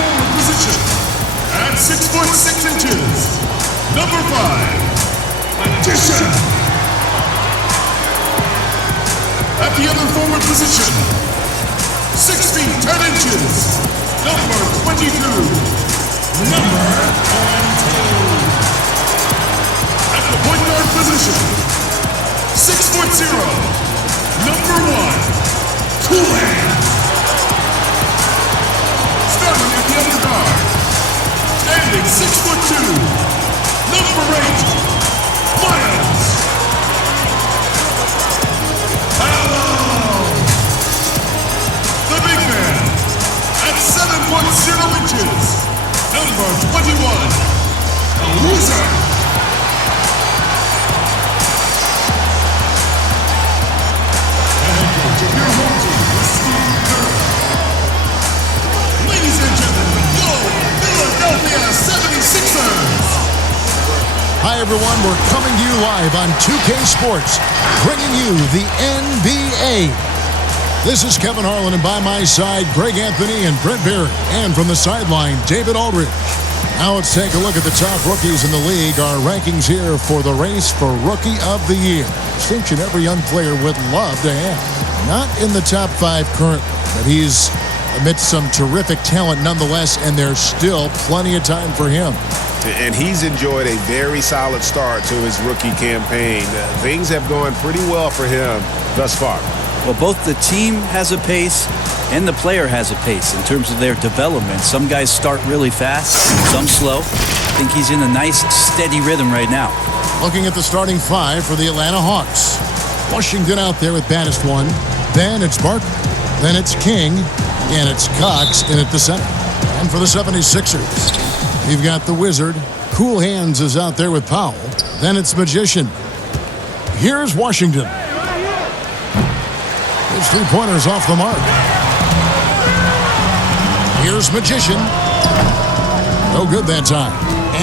forward position, at 6 foot 6 inches, number 5, Magician. At the other forward position, 6 feet 10 inches, number 22, number 22. At the point guard position, 6 foot 0, number 1, Cool Hand. Starting at the other guard, standing 6 foot 2, number 8, Miles. Hello! The big man, at 7 foot 0 inches, number 21, the loser. Ladies and gentlemen, your Philadelphia 76ers. Hi, everyone. We're coming to you live on 2K Sports, bringing you the NBA. This is Kevin Harlan, and by my side, Greg Anthony and Brent Berry. And from the sideline, David Aldridge. Now let's take a look at the top rookies in the league. Our rankings here for the race for Rookie of the Year. Distinction every young player would love to have. Not in the top 5 currently, but he's amidst some terrific talent nonetheless, and there's still plenty of time for him. And he's enjoyed a very solid start to his rookie campaign. Things have gone pretty well for him thus far. Well, both the team has a pace and the player has a pace in terms of their development. Some guys start really fast, some slow. I think he's in a nice, steady rhythm right now. Looking at the starting 5 for the Atlanta Hawks. Washington out there with baddest one. Then it's Barton. Then it's King. And it's Cox in at the center. And for the 76ers, you've got the Wizard. Cool Hands is out there with Powell. Then it's Magician. Here's Washington. His 3-pointers off the mark. Here's Magician. No good that time.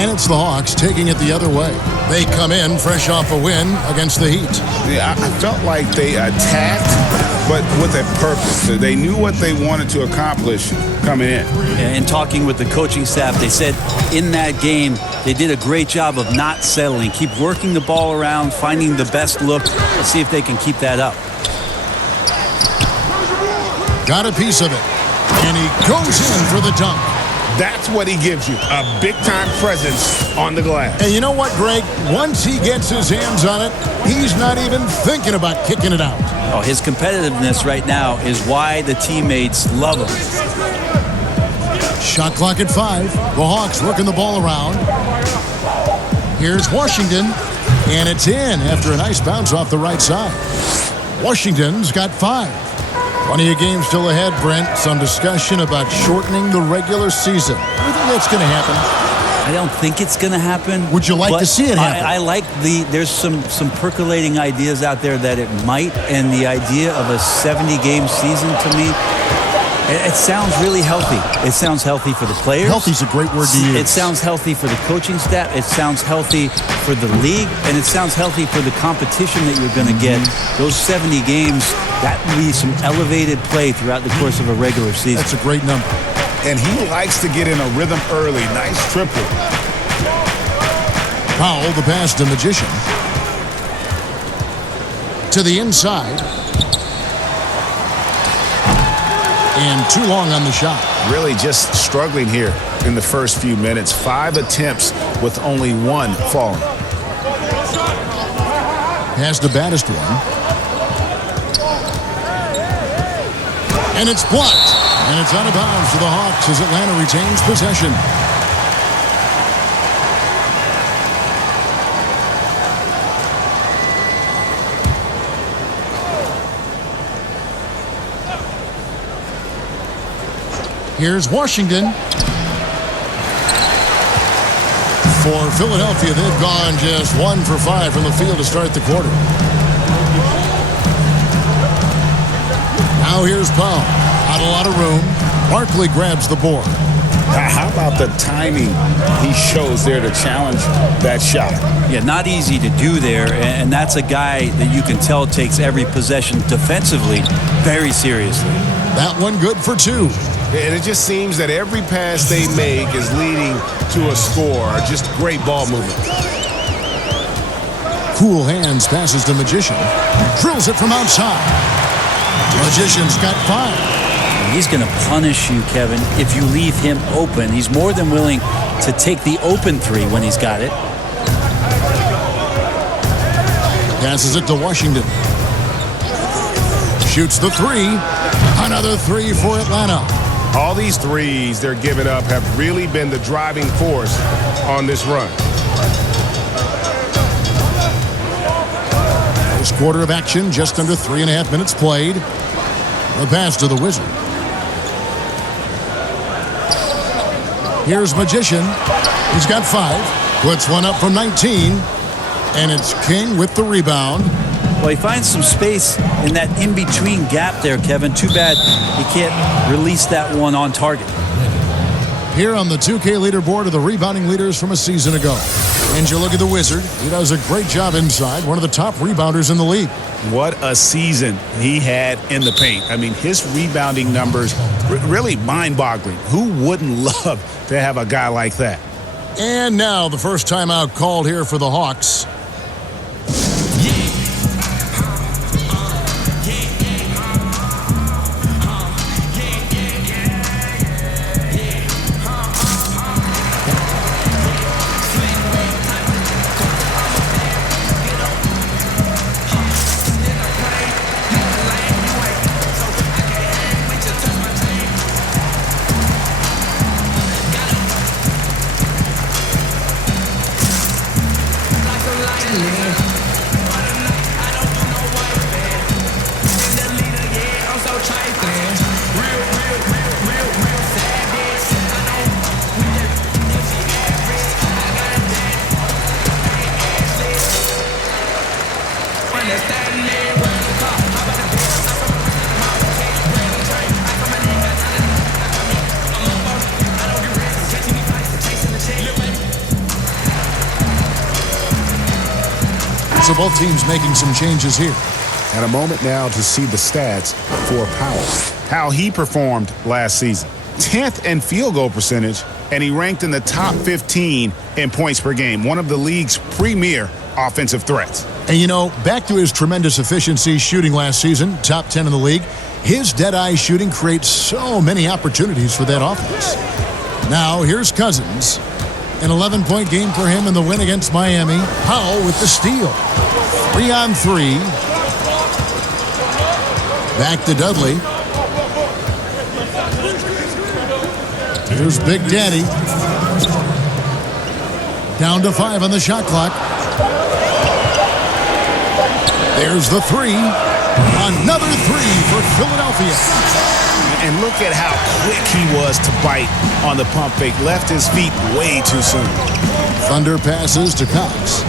And it's the Hawks taking it the other way. They come in fresh off a win against the Heat. Yeah, I felt like they attacked, but with a purpose. They knew what they wanted to accomplish coming in. And talking with the coaching staff, they said in that game, they did a great job of not settling. Keep working the ball around, finding the best look. Let's see if they can keep that up. Got a piece of it. And he goes in for the dunk. That's what he gives you, a big-time presence on the glass. And you know what, Greg? Once he gets his hands on it, he's not even thinking about kicking it out. Oh, his competitiveness right now is why the teammates love him. Shot clock at 5. The Hawks working the ball around. Here's Washington. And it's in after a nice bounce off the right side. Washington's got 5. Plenty of games still ahead, Brent. Some discussion about shortening the regular season. Do you think that's going to happen? I don't think it's going to happen. Would you like to see it happen? I like there's some percolating ideas out there that it might, and the idea of a 70-game season to me, it sounds really healthy. It sounds healthy for the players. Healthy's a great word to use. It sounds healthy for the coaching staff. It sounds healthy for the league, and it sounds healthy for the competition that you're going to get. Those 70 games, that will be some elevated play throughout the course of a regular season. That's a great number. And he likes to get in a rhythm early. Nice triple. Powell, the pass to Magician. To the inside. And too long on the shot. Really just struggling here in the first few minutes. 5 attempts with only 1 falling. Has the baddest one. And it's blocked. And it's out of bounds for the Hawks as Atlanta retains possession. Here's Washington. For Philadelphia, they've gone just 1 for 5 from the field to start the quarter. Now here's Powell. Not a lot of room. Barkley grabs the board. How about the timing he shows there to challenge that shot? Yeah, not easy to do there, and that's a guy that you can tell takes every possession defensively very seriously. That one good for 2. And it just seems that every pass they make is leading to a score. Just great ball movement. Cool hands passes to Magician. Drills it from outside. Magician's got 5. He's going to punish you, Kevin, if you leave him open. He's more than willing to take the open 3 when he's got it. Passes it to Washington. Shoots the 3. Another 3 for Atlanta. All these threes they're giving up have really been the driving force on this run. First quarter of action, just under 3.5 minutes played. The pass to the Wizard. Here's Magician. He's got 5. Puts one up from 19. And it's King with the rebound. Well, he finds some space in that in-between gap there, Kevin. Too bad he can't release that one on target. Here on the 2K leaderboard are the rebounding leaders from a season ago. And you look at the Wizard. He does a great job inside. One of the top rebounders in the league. What a season he had in the paint. I mean, his rebounding numbers really mind-boggling. Who wouldn't love to have a guy like that? And now the first timeout called here for the Hawks. So both teams making some changes here. And a moment now to see the stats for Powell. How he performed last season. 10th in field goal percentage, and he ranked in the top 15 in points per game. One of the league's premier offensive threats. And you know, back to his tremendous efficiency shooting last season, top 10 in the league, his dead-eye shooting creates so many opportunities for that offense. Now, here's Cousins. An 11-point game for him in the win against Miami. Powell with the steal. 3-on-3. Back to Dudley. Here's Big Daddy. Down to 5 on the shot clock. There's the 3. Another 3 for Philadelphia. And look at how quick he was to bite on the pump fake. Left his feet way too soon. Thunder passes to Cox.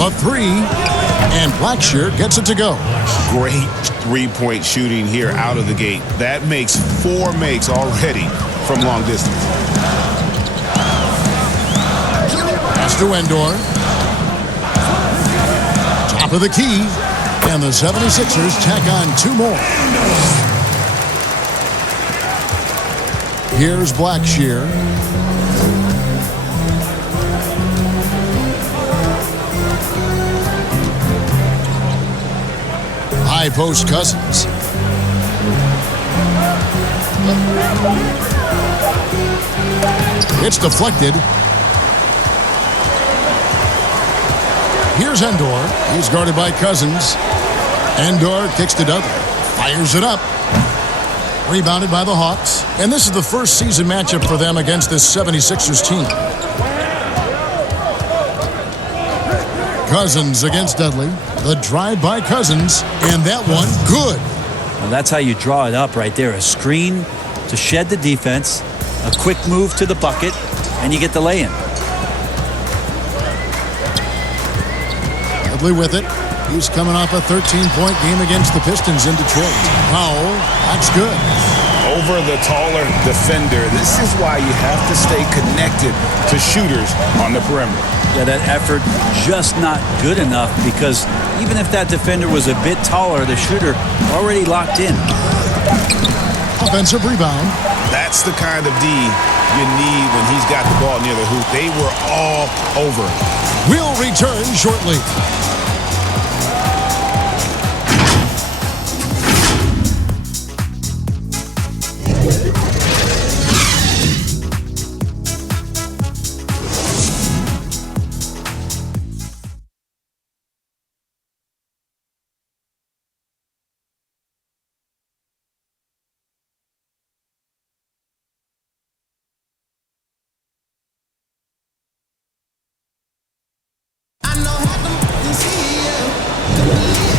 A 3, and Blackshear gets it to go. Great three-point shooting here out of the gate. That makes 4 makes already from long distance. Pass to Endor. Top of the key, and the 76ers tack on 2 more. Here's Blackshear. High post Cousins. It's deflected. Here's Endor. He's guarded by Cousins. Endor kicks to Dudley. Fires it up. Rebounded by the Hawks. And this is the first season matchup for them against this 76ers team. Cousins against Dudley. The drive by Cousins. And that one, good. Well, that's how you draw it up right there. A screen to shed the defense. A quick move to the bucket. And you get the lay-in. With it. He's coming off a 13-point game against the Pistons in Detroit. Powell, that's good. over the taller defender. This is why you have to stay connected to shooters on the perimeter. Yeah, that effort just not good enough, because even if that defender was a bit taller, the shooter already locked in. Offensive rebound. That's the kind of D you need when he's got the ball near the hoop. They were all over. We'll return shortly.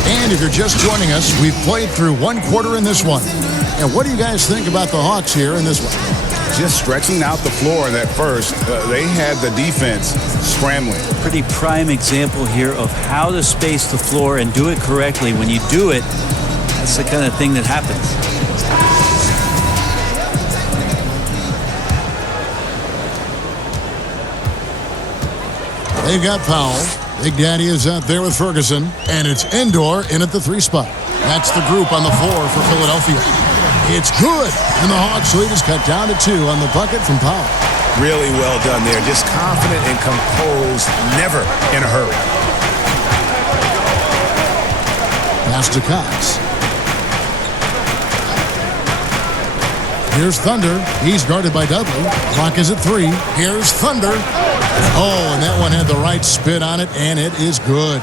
And if you're just joining us, we've played through one quarter in this one. And what do you guys think about the Hawks here in this one? Just stretching out the floor in that first. They had the defense scrambling. Pretty prime example here of how to space the floor and do it correctly. When you do it, that's the kind of thing that happens. They've got Powell. Big Daddy is out there with Ferguson. And it's Endor in at the 3 spot. That's the group on the floor for Philadelphia. It's good. And the Hawks lead is cut down to 2 on the bucket from Powell. Really well done there. Just confident and composed. Never in a hurry. Pass to Cox. Here's Thunder. He's guarded by Dudley. Clock is at 3. Here's Thunder. Oh, and that one had the right spin on it, and it is good.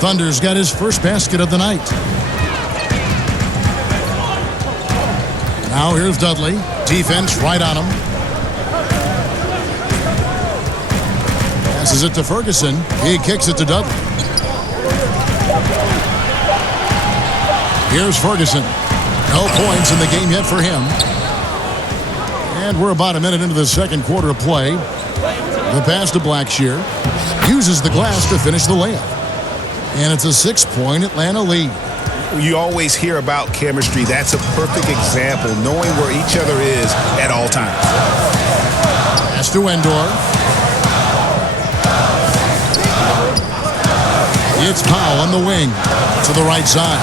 Thunder's got his first basket of the night. Now here's Dudley. Defense right on him. Passes it to Ferguson. He kicks it to Dudley. Here's Ferguson. No points in the game yet for him. And we're about a minute into the second quarter of play. The pass to Blackshear. Uses the glass to finish the layup. And it's a 6-point Atlanta lead. You always hear about chemistry. That's a perfect example, knowing where each other is at all times. Pass to Endor. It's Powell on the wing to the right side.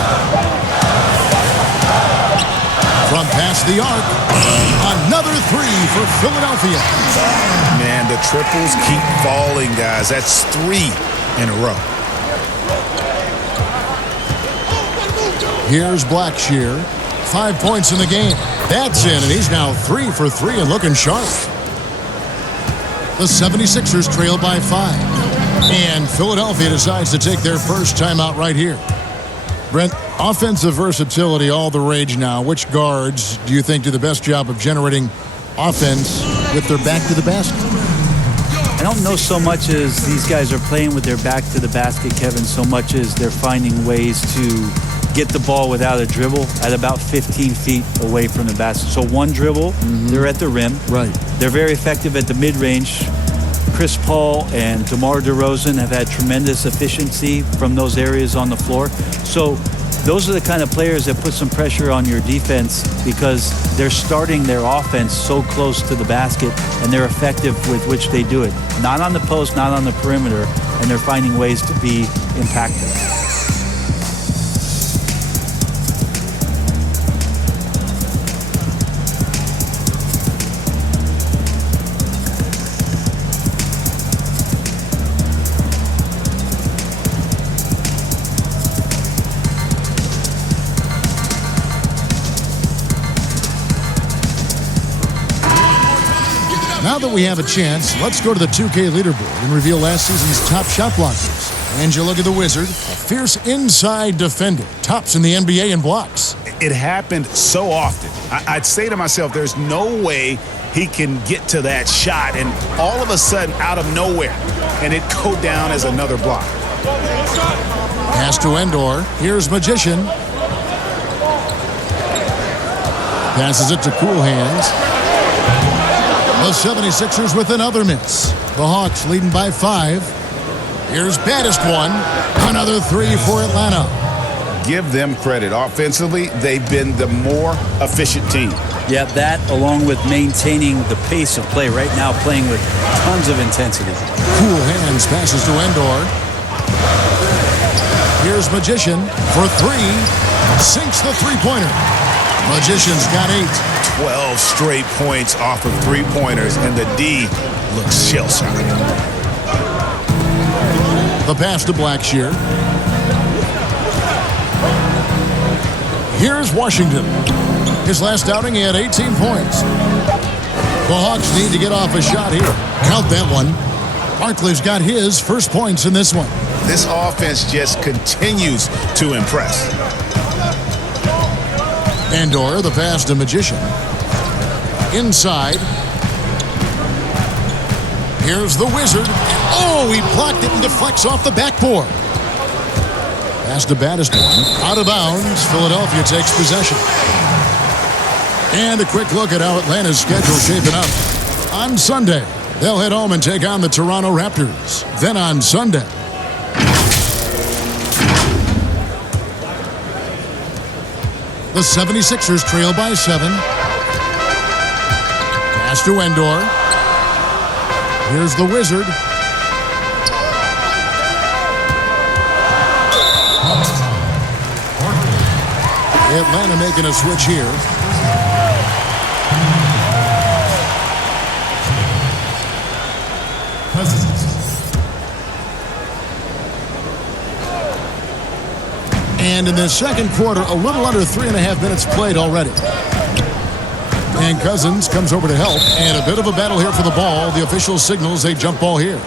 From past the arc, another 3 for Philadelphia. Man, the triples keep falling, guys. That's 3 in a row. Here's Blackshear. 5 points in the game. That's in, and he's now 3 for 3 and looking sharp. The 76ers trail by 5. And Philadelphia decides to take their first timeout right here. Brent, offensive versatility, all the rage now. Which guards do you think do the best job of generating offense with their back to the basket? I don't know so much as these guys are playing with their back to the basket, Kevin, so much as they're finding ways to get the ball without a dribble at about 15 feet away from the basket. So one dribble, they're at the rim. Right. They're very effective at the mid-range. Chris Paul and DeMar DeRozan have had tremendous efficiency from those areas on the floor. So those are the kind of players that put some pressure on your defense because they're starting their offense so close to the basket, and they're effective with which they do it. Not on the post, not on the perimeter, and they're finding ways to be impactful. Now that we have a chance, let's go to the 2K leaderboard and reveal last season's top shot blockers. And you look at the Wizard, a fierce inside defender, tops in the NBA in blocks. It happened so often. I'd say to myself, there's no way he can get to that shot, and all of a sudden, out of nowhere, and it go down as another block. Pass to Endor. Here's Magician. Passes it to Cool Hands. The 76ers with another miss. The Hawks leading by 5. Here's baddest one. Another 3 for Atlanta. Give them credit. Offensively, they've been the more efficient team. Yeah, that along with maintaining the pace of play right now, playing with tons of intensity. Cool hands passes to Endor. Here's Magician for three. Sinks the three-pointer. Magician's got 8. 12 straight points off of three-pointers, and the D looks shell-shocked. The pass to Blackshear. Here's Washington. His last outing, he had 18 points. The Hawks need to get off a shot here. Count that one. Barkley's got his first points in this one. This offense just continues to impress. Endor, the pass to Magician. Inside. Here's the Wizard. Oh, he blocked it and deflects off the backboard. Pass to Baddest one. Out of bounds. Philadelphia takes possession. And a quick look at how Atlanta's schedule shaping up. On Sunday, they'll head home and take on the Toronto Raptors. Then on Sunday, the 76ers trail by 7. Pass to Endor. Here's the Wizard. Atlanta making a switch here. And in the second quarter, a little under 3.5 minutes played already. And Cousins comes over to help. And a bit of a battle here for the ball. The official signals a jump ball here.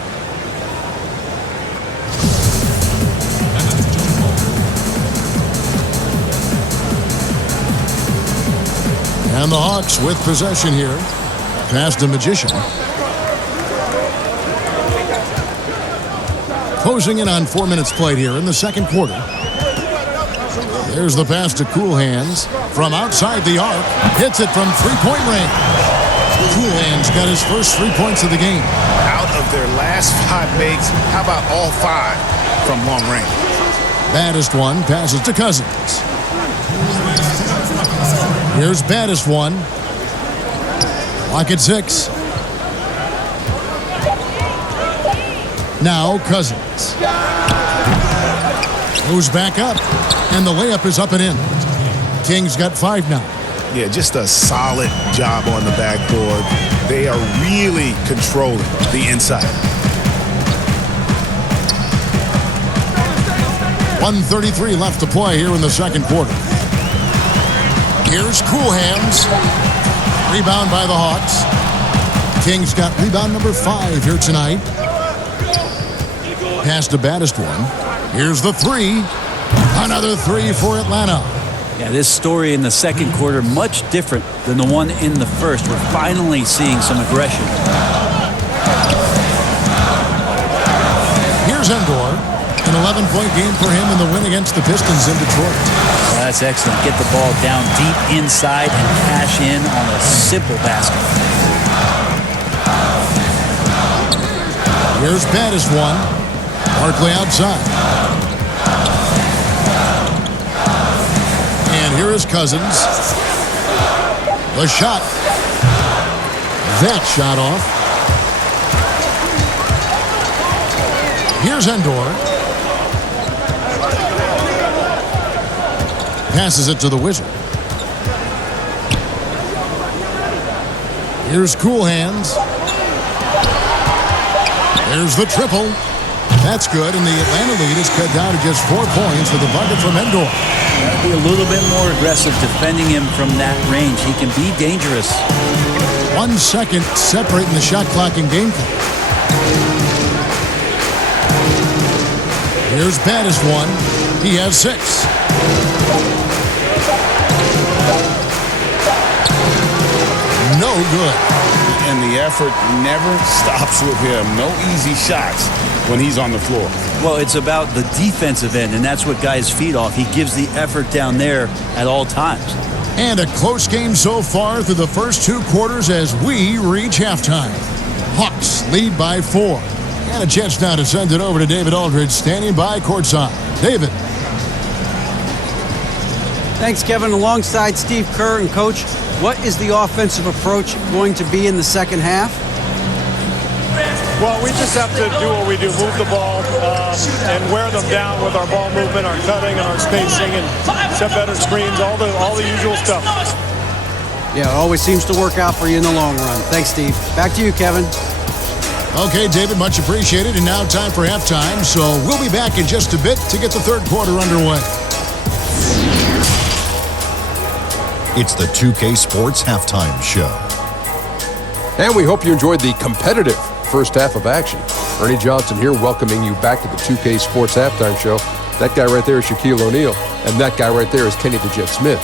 And the Hawks with possession here. Pass to Magician. Closing in on 4 minutes played here in the second quarter. There's the pass to Cool Hands from outside the arc. Hits it from three-point range. Cool Hands got his first 3 points of the game. Out of their last 5 makes, how about all 5 from long range? Baddest one passes to Cousins. Here's Baddest one. Lock at 6. Now Cousins. Moves back up. And the layup is up and in. Kings got 5 now. Yeah, just a solid job on the backboard. They are really controlling the inside. 1:33 left to play here in the second quarter. Here's Cool Hands. Rebound by the Hawks. Kings got rebound number 5 here tonight. Pass to Baddest one. Here's the 3. Another 3 for Atlanta. Yeah, this story in the second quarter, much different than the one in the first. We're finally seeing some aggression. Here's Endor. An 11-point game for him in the win against the Pistons in Detroit. Well, that's excellent. Get the ball down deep inside and cash in on a simple basket. Here's Baddest one. Barkley outside. And here is Cousins. The shot. That shot off. Here's Endor. Passes it to the Wizard. Here's Cool Hands. There's the triple. That's good, and the Atlanta lead is cut down to just 4 points with a bucket from Endor. Gotta be a little bit more aggressive defending him from that range. He can be dangerous. 1 second separating the shot clock and game clock. Here's Baddest one. He has 6. No good. And the effort never stops with him. No easy shots when he's on the floor. Well, it's about the defensive end, and that's what guys feed off. He gives the effort down there at all times. And a close game so far through the first 2 quarters as we reach halftime. Hawks lead by 4. And a chance now to send it over to David Aldridge, standing by courtside. David. Thanks, Kevin. Alongside Steve Kerr and Coach, what is the offensive approach going to be in the second half? Well, we just have to do what we do, move the ball and wear them down with our ball movement, our cutting, and our spacing, and set better screens, all the usual stuff. Yeah, it always seems to work out for you in the long run. Thanks, Steve. Back to you, Kevin. Okay, David, much appreciated. And now time for halftime. So we'll be back in just a bit to get the third quarter underway. It's the 2K Sports Halftime Show. And we hope you enjoyed the competitive first half of action. Ernie Johnson here welcoming you back to the 2K Sports Halftime Show. That guy right there is Shaquille O'Neal, and that guy right there is Kenny the Jet Smith.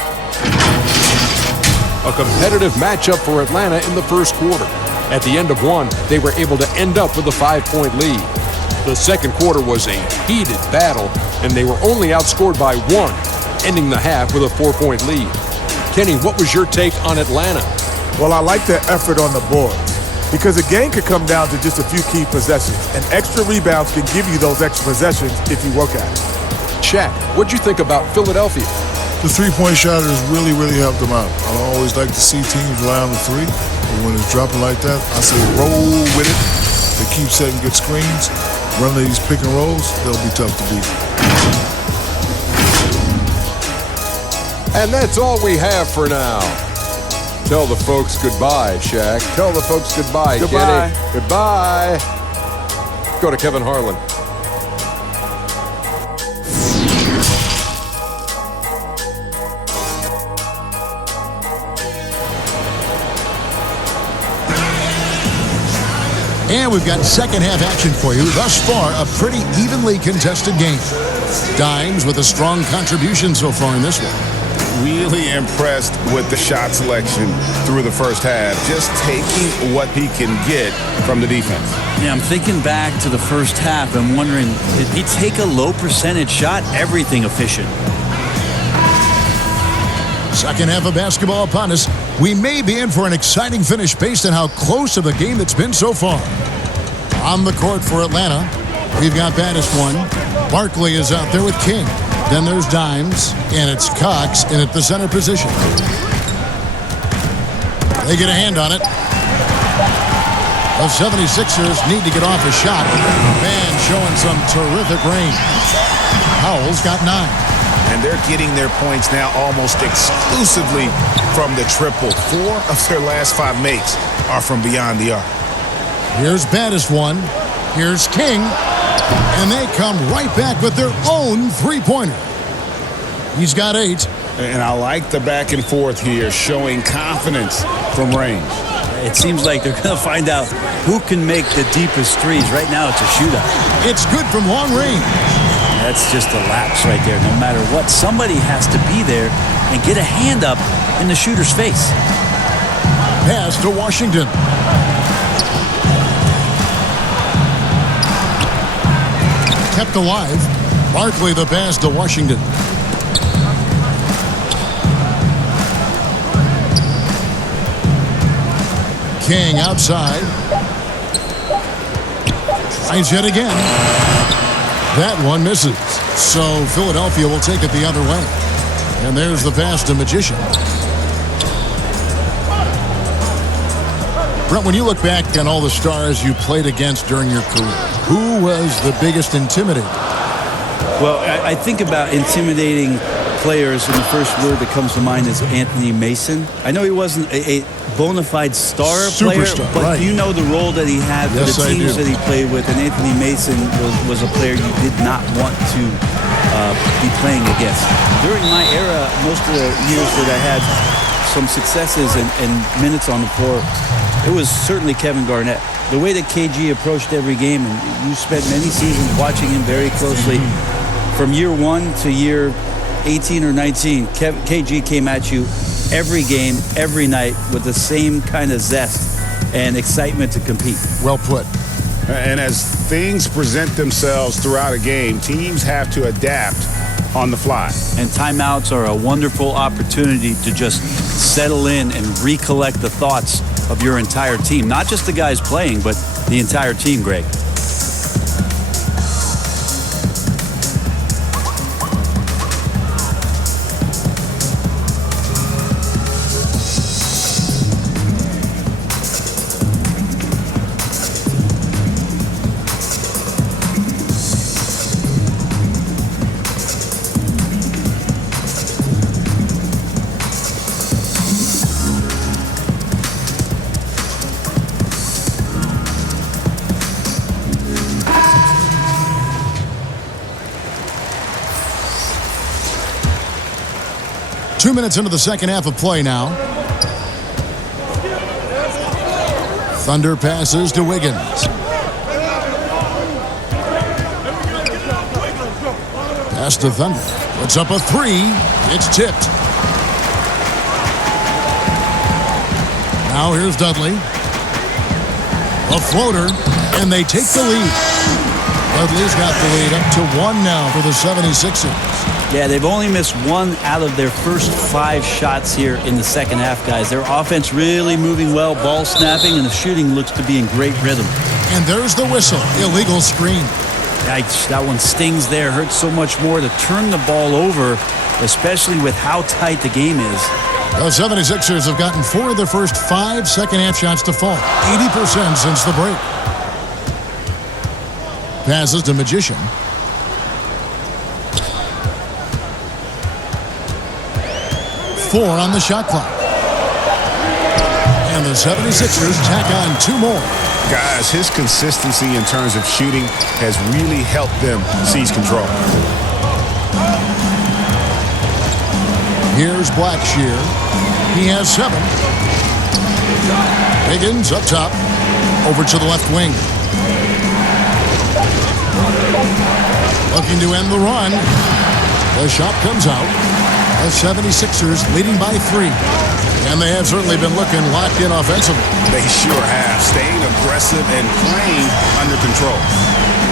A competitive matchup for Atlanta in the first quarter. At the end of one, they were able to end up with a 5-point lead. The second quarter was a heated battle, and they were only outscored by one, ending the half with a 4-point lead. Kenny, what was your take on Atlanta? Well, I like their effort on the board because a game could come down to just a few key possessions, and extra rebounds can give you those extra possessions if you work at it. Shaq, what'd you think about Philadelphia? The three-point shot has really, really helped them out. I always like to see teams rely on the three, but when it's dropping like that, I say roll with it. They keep setting good screens, run these pick and rolls, they'll be tough to beat. And that's all we have for now. Tell the folks goodbye, Shaq. Tell the folks goodbye, Goodbye. Kenny. Goodbye. Go to Kevin Harlan. And we've got second half action for you. Thus far, a pretty evenly contested game. Dimes with a strong contribution so far in this one. Really impressed with the shot selection through the first half. Just taking what he can get from the defense. Yeah, I'm thinking back to the first half. I'm wondering, did he take a low percentage shot? Everything efficient. Second half of basketball upon us. We may be in for an exciting finish based on how close of the game that's been so far. On the court for Atlanta, we've got Baddest one. Barkley is out there with King. Then there's Dimes, and it's Cox in at the center position. They get a hand on it. The 76ers need to get off a shot. Man showing some terrific range. Howell's got 9. And they're getting their points now almost exclusively from the triple. 4 of their last 5 makes are from beyond the arc. Here's Baddest one. Here's King. And they come right back with their own three-pointer. He's got 8. And I like the back and forth here, showing confidence from range. It seems like they're going to find out who can make the deepest threes. Right now, it's a shootout. It's good from long range. That's just a lapse right there. No matter what, somebody has to be there and get a hand up in the shooter's face. Pass to Washington. Kept alive. Barkley the pass to Washington. King outside. Tries it again. That one misses. So Philadelphia will take it the other way. And there's the pass to Magician. Brent, when you look back on all the stars you played against during your career, who was the biggest intimidator? Well, I think about intimidating players, and the first word that comes to mind is Anthony Mason. I know he wasn't a bona fide star player, but right. You know the role that he had for the teams that he played with, and Anthony Mason was a player you did not want to be playing against. During my era, most of the years that I had some successes and minutes on the floor, it was certainly Kevin Garnett. The way that KG approached every game, and you spent many seasons watching him very closely, from year 1 to year 18 or 19, KG came at you every game, every night with the same kind of zest and excitement to compete. Well put. And as things present themselves throughout a game, teams have to adapt on the fly. And timeouts are a wonderful opportunity to just settle in and recollect the thoughts of your entire team. Not just the guys playing, but the entire team, Greg. 2 minutes into the second half of play now. Thunder passes to Wiggins. Pass to Thunder. Puts up a three. It's tipped. Now here's Dudley. A floater, and they take the lead. Dudley's got the lead up to 1 now for the 76ers. Yeah, they've only missed 1 out of their first 5 shots here in the second half, guys. Their offense really moving well, ball snapping, and the shooting looks to be in great rhythm. And there's the whistle. Illegal screen. Yikes, that one stings there. Hurts so much more to turn the ball over, especially with how tight the game is. The 76ers have gotten 4 of their first 5 second-half shots to fall. 80% since the break. Passes to Magician. Four on the shot clock. And the 76ers tack on 2 more. Guys, his consistency in terms of shooting has really helped them seize control. Here's Blackshear. He has 7. Higgins up top. Over to the left wing. Looking to end the run. The shot comes out. The 76ers leading by 3. And they have certainly been looking locked in offensively. They sure have. Staying aggressive and playing under control.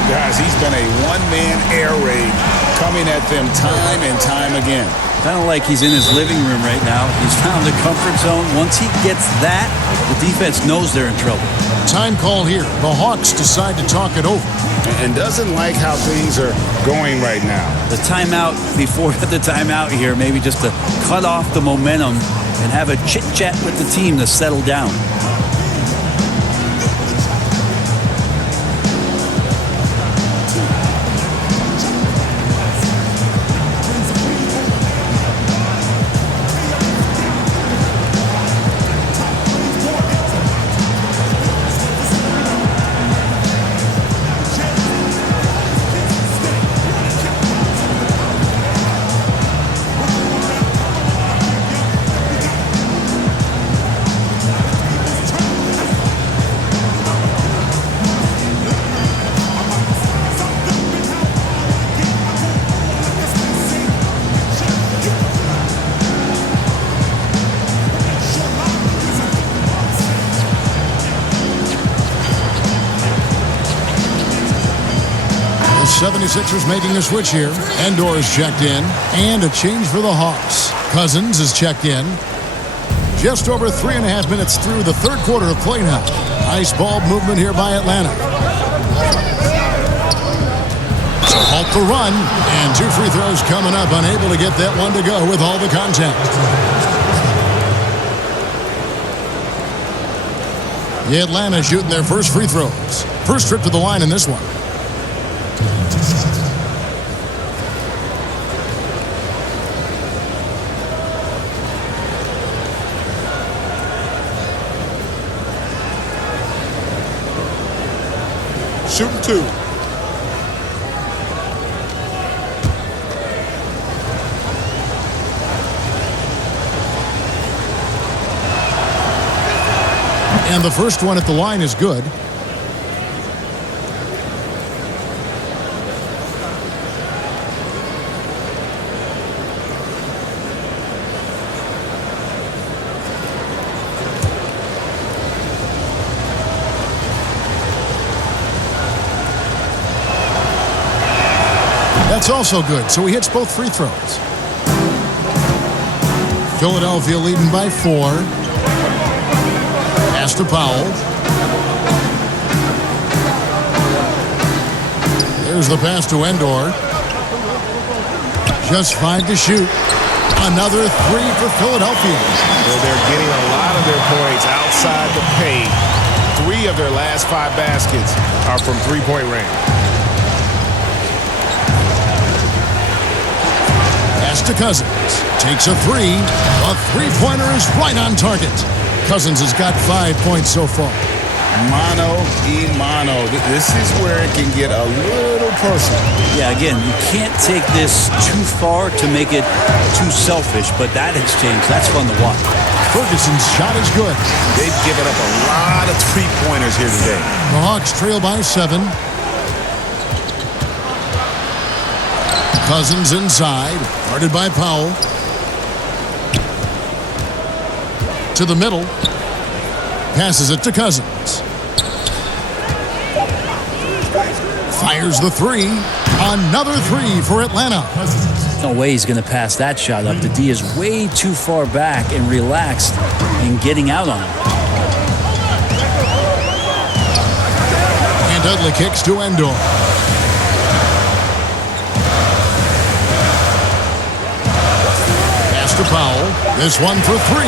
Guys, he's been a one-man air raid coming at them time and time again. Kind of like he's in his living room right now. He's found the comfort zone. Once he gets that, the defense knows they're in trouble. Time call here. The Hawks decide to talk it over. And doesn't like how things are going right now. The timeout before the timeout here, maybe just to cut off the momentum and have a chit-chat with the team to settle down. The 76ers making a switch here. Endor is checked in. And a change for the Hawks. Cousins is checked in. Just over 3.5 minutes through the third quarter of play now. Nice ball movement here by Atlanta. To halt the run. And 2 free throws coming up. Unable to get that one to go with all the contact. The Atlanta shooting their first free throws. First trip to the line in this one. Shooting 2. And the first one at the line is good. That's also good, so he hits both free throws. Philadelphia leading by 4. Pass to Powell. There's the pass to Endor. Just 5 to shoot. Another 3 for Philadelphia. Well, they're getting a lot of their points outside the paint. 3 of their last 5 baskets are from three-point range. To Cousins. Takes a 3. A three-pointer is right on target. Cousins has got 5 points so far. Mano y mano. This is where it can get a little personal. Yeah, again, you can't take this too far to make it too selfish, but that exchange, that's fun to watch. Ferguson's shot is good. They've given up a lot of three-pointers here today. The Hawks trail by 7. Cousins inside, guarded by Powell. To the middle. Passes it to Cousins. Fires the 3. Another 3 for Atlanta. No way he's going to pass that shot up. The D is way too far back and relaxed in getting out on him. And Dudley kicks to Endor. Pass to Powell. This one for 3.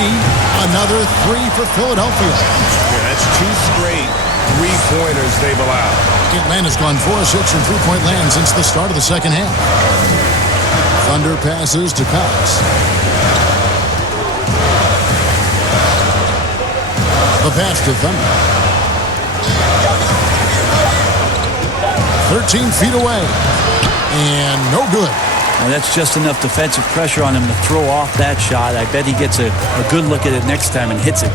Another 3 for Philadelphia. Yeah, that's 2 straight three-pointers they've allowed. Atlanta's gone 4 of 6 from three-point land since the start of the second half. Thunder passes to Cox. The pass to Thunder. 13 feet away. And no good. Now that's just enough defensive pressure on him to throw off that shot. I bet he gets a good look at it next time and hits it.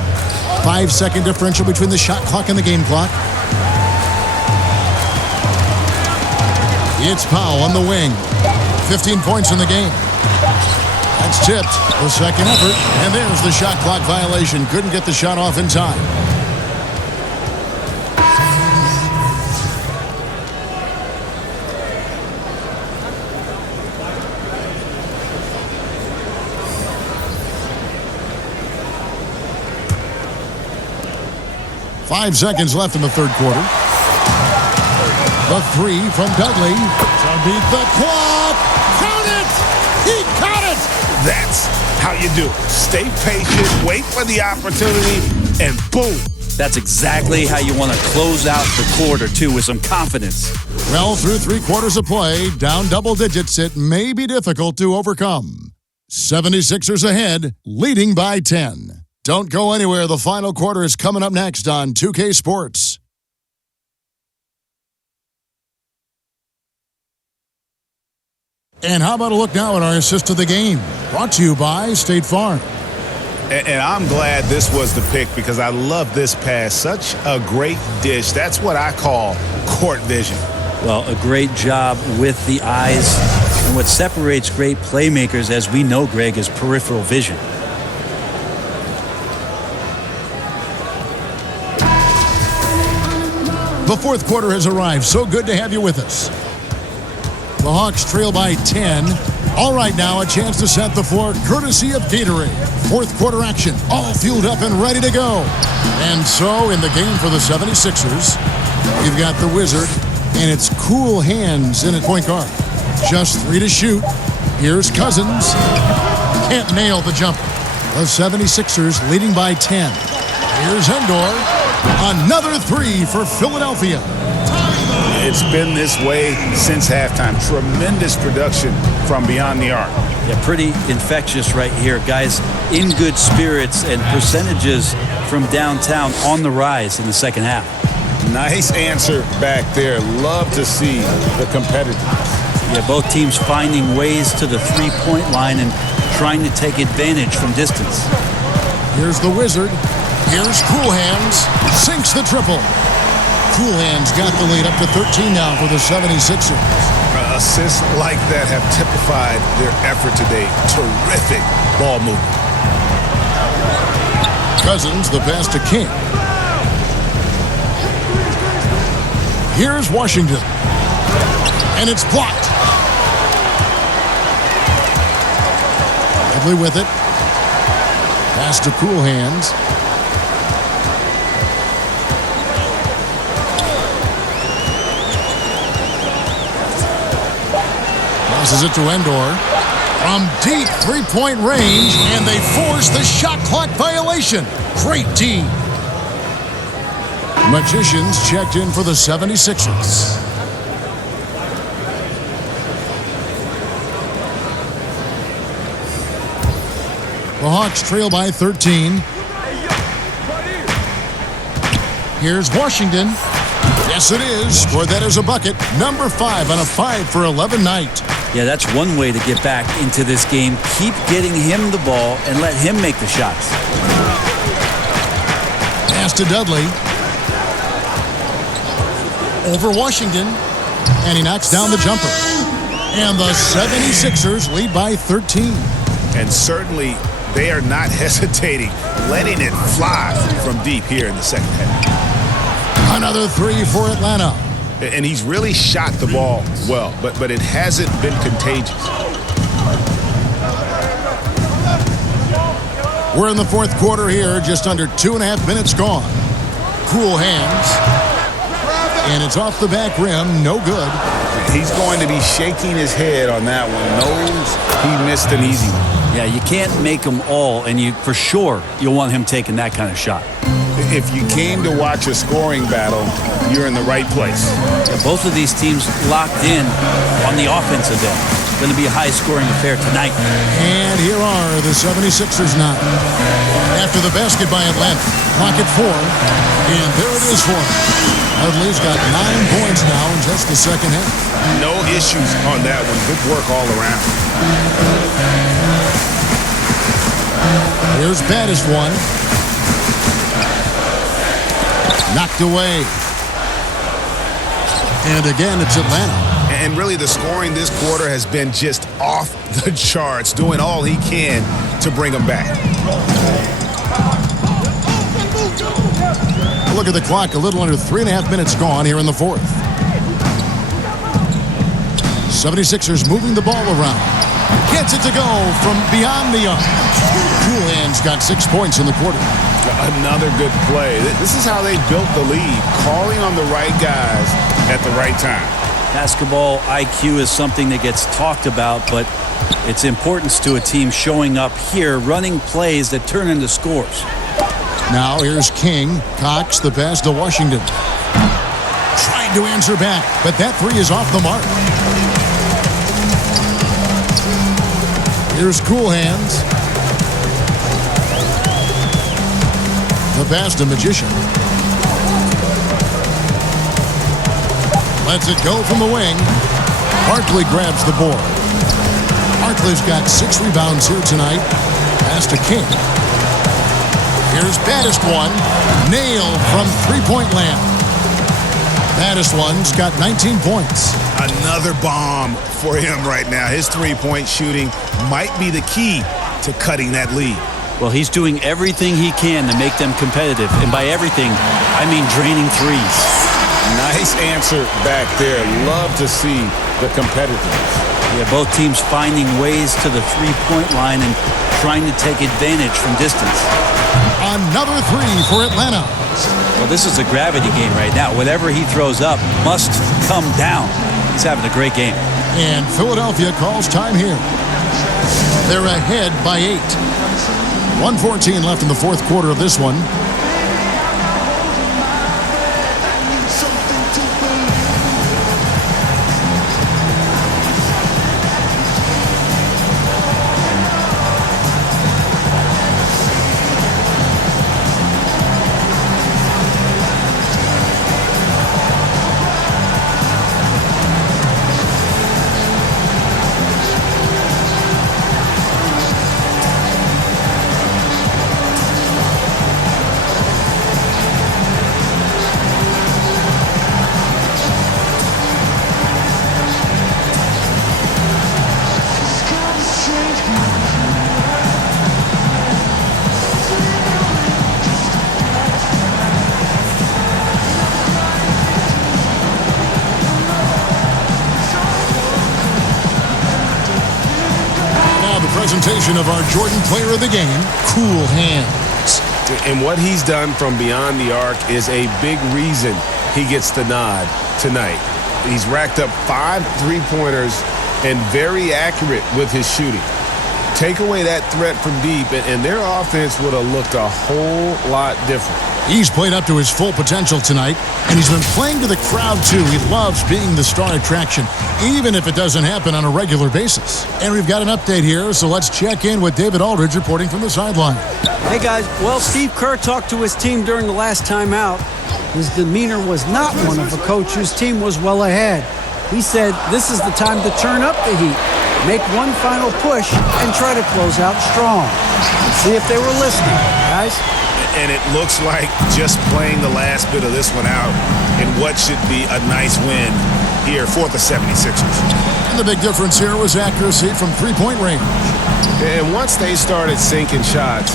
5-second differential between the shot clock and the game clock. It's Powell on the wing. 15 points in the game. That's tipped. The second effort. And there's the shot clock violation. Couldn't get the shot off in time. Five seconds left in the third quarter. The 3 from Dudley to beat the clock. Count it! He caught it! That's how you do it. Stay patient, wait for the opportunity, and boom. That's exactly how you want to close out the quarter, too, with some confidence. Well, through 3 quarters of play, down double digits, it may be difficult to overcome. 76ers ahead, leading by 10. Don't go anywhere. The final quarter is coming up next on 2K Sports. And how about a look now at our assist of the game? Brought to you by State Farm. And I'm glad this was the pick because I love this pass. Such a great dish. That's what I call court vision. Well, a great job with the eyes. And what separates great playmakers, as we know, Greg, is peripheral vision. The fourth quarter has arrived. So good to have you with us. The Hawks trail by 10. All right, now a chance to set the floor courtesy of Gatorade. Fourth quarter action, all fueled up and ready to go. And so in the game for the 76ers, you've got the Wizard, and it's cool hands in at point guard. Just 3 to shoot. Here's Cousins. Can't nail the jumper. The 76ers leading by 10. Here's Endor. Another 3 for Philadelphia. It's been this way since halftime. Tremendous production from beyond the arc. Yeah, pretty infectious right here. Guys in good spirits and percentages from downtown on the rise in the second half. Nice answer back there. Love to see the competitiveness. Yeah, both teams finding ways to the three-point line and trying to take advantage from distance. Here's the Wizard. Here's Cool Hands. Sinks the triple. Cool Hands got the lead up to 13 now for the 76ers. Assists like that have typified their effort today. Terrific ball movement. Cousins, the pass to King. Here's Washington. And it's blocked. Bradley with it. Pass to Cool Hands. Passes it to Endor. From deep three-point range, and they force the shot clock violation. Great D. Magicians checked in for the 76ers. The Hawks trail by 13. Here's Washington. Yes, it is. Scored that as a bucket. Number 5 on a 5 for 11 night. Yeah, that's one way to get back into this game. Keep getting him the ball and let him make the shots. Pass to Dudley. Over Washington. And he knocks down the jumper. And the 76ers lead by 13. And certainly they are not hesitating, letting it fly from deep here in the second half. Another 3 for Atlanta. And he's really shot the ball well, but it hasn't been contagious. We're in the fourth quarter here, just under 2.5 minutes gone. Cool hands. And it's off the back rim, no good. He's going to be shaking his head on that one. Knows he missed an easy one. Yeah, you can't make them all, and for sure you'll want him taking that kind of shot. If you came to watch a scoring battle, you're in the right place. Yeah, both of these teams locked in on the offensive end. It's going to be a high-scoring affair tonight. And here are the 76ers now. After the basket by Atlanta, clock at 4, and there it is for him. Dudley's got 9 points now in just the second half. No issues on that one. Good work all around. Here's Baddest one. Knocked away. And again, it's Atlanta. And really, the scoring this quarter has been just off the charts, doing all he can to bring them back. Look at the clock, a little under 3.5 minutes gone here in the fourth. 76ers moving the ball around. Gets it to go from beyond the arc. Cool Hands got 6 points in the quarter. Another good play. This is how they built the lead, calling on the right guys at the right time. Basketball IQ is something that gets talked about, but its importance to a team showing up here, running plays that turn into scores. Now here's King. Cox, the pass to Washington. Trying to answer back, but that 3 is off the mark. Here's Cool Hands. The pass to Magician. Lets it go from the wing. Barkley grabs the board. Barkley's got 6 rebounds here tonight. Pass to King. Here's Baddest one. Nailed from three-point land. Baddest one's got 19 points. Another bomb for him right now. His three-point shooting might be the key to cutting that lead. Well, he's doing everything he can to make them competitive. And by everything, I mean draining threes. Nice answer back there. Love to see the competitiveness. Yeah, both teams finding ways to the three-point line and trying to take advantage from distance. Another 3 for Atlanta. Well, this is a gravity game right now. Whatever he throws up must come down. He's having a great game. And Philadelphia calls time here. They're ahead by 8. 1:14 left in the fourth quarter of this one. Presentation of our Jordan Player of the Game, Cool Hands. And what he's done from beyond the arc is a big reason he gets the nod tonight. He's racked up 5 3-pointers and very accurate with his shooting. Take away that threat from deep, and their offense would have looked a whole lot different. He's played up to his full potential tonight, and he's been playing to the crowd, too. He loves being the star attraction, even if it doesn't happen on a regular basis. And we've got an update here, so let's check in with David Aldridge reporting from the sideline. Hey, guys. Well, Steve Kerr talked to his team during the last timeout. his demeanor was not one of a coach whose team was well ahead. He said this is the time to turn up the heat, make one final push, and try to close out strong. See if they were listening, guys. And it looks like just playing the last bit of this one out in what should be a nice win here for the 76ers. And the big difference here was accuracy from three-point range. And once they started sinking shots,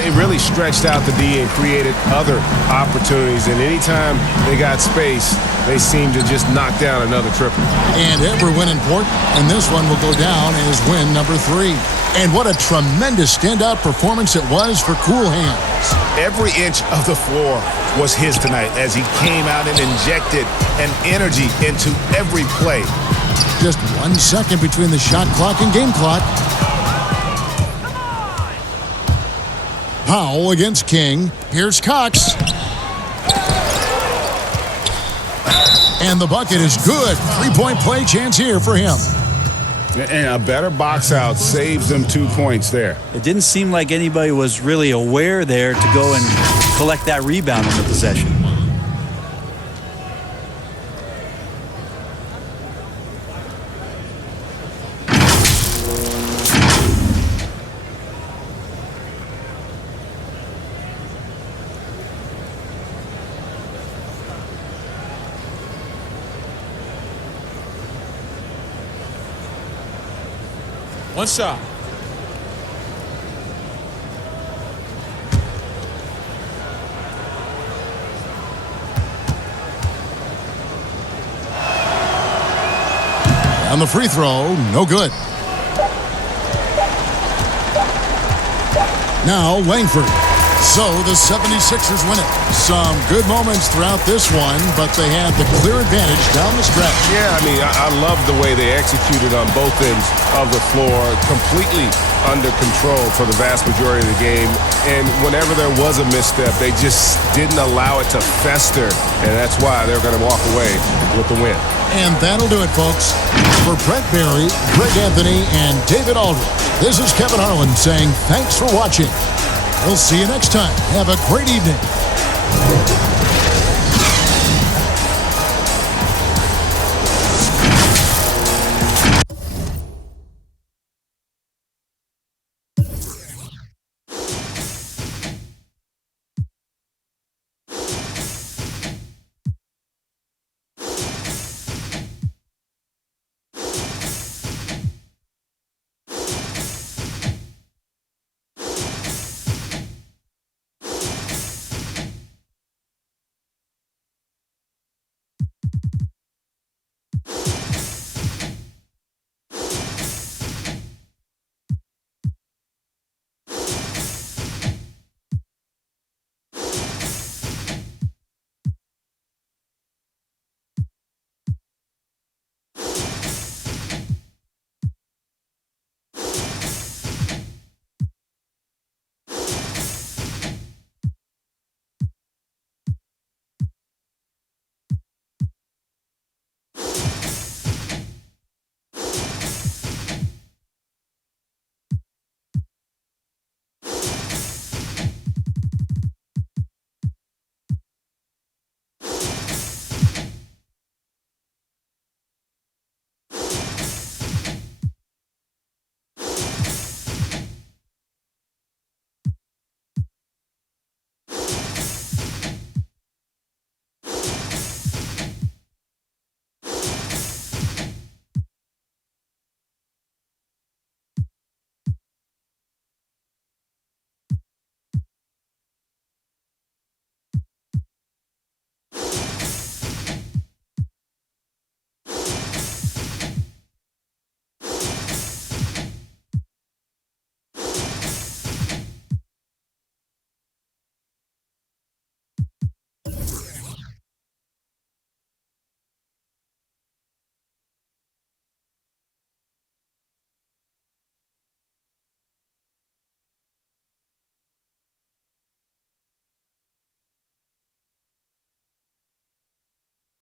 it really stretched out the D and created other opportunities. And anytime they got space, they seemed to just knock down another triple. And every win important, and this one will go down as win number 3. And what a tremendous standout performance it was for Cool Hands. Every inch of the floor was his tonight as he came out and injected an energy into every play. Just 1 second between the shot clock and game clock. Powell against King. Here's Cox. And the bucket is good. 3-point play chance here for him. And a better box out saves them 2 points there. It didn't seem like anybody was really aware there to go and collect that rebound on the possession. One shot. On the free throw, no good. Now Langford. So the 76ers win it. Some good moments throughout this one, but they had the clear advantage down the stretch. Yeah, I mean, I love the way they executed on both ends of the floor, completely under control for the vast majority of the game. And whenever there was a misstep, they just didn't allow it to fester. And that's why they're going to walk away with the win. And that'll do it, folks. For Brent Barry, Greg Anthony, and David Aldridge, this is Kevin Harlan saying thanks for watching. We'll see you next time. Have a great evening.